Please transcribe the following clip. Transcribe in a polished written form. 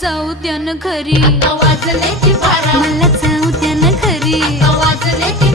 जाऊ द्या ना घरी, वाजले की बारा, मला जाऊ द्या ना घरी. वाजले की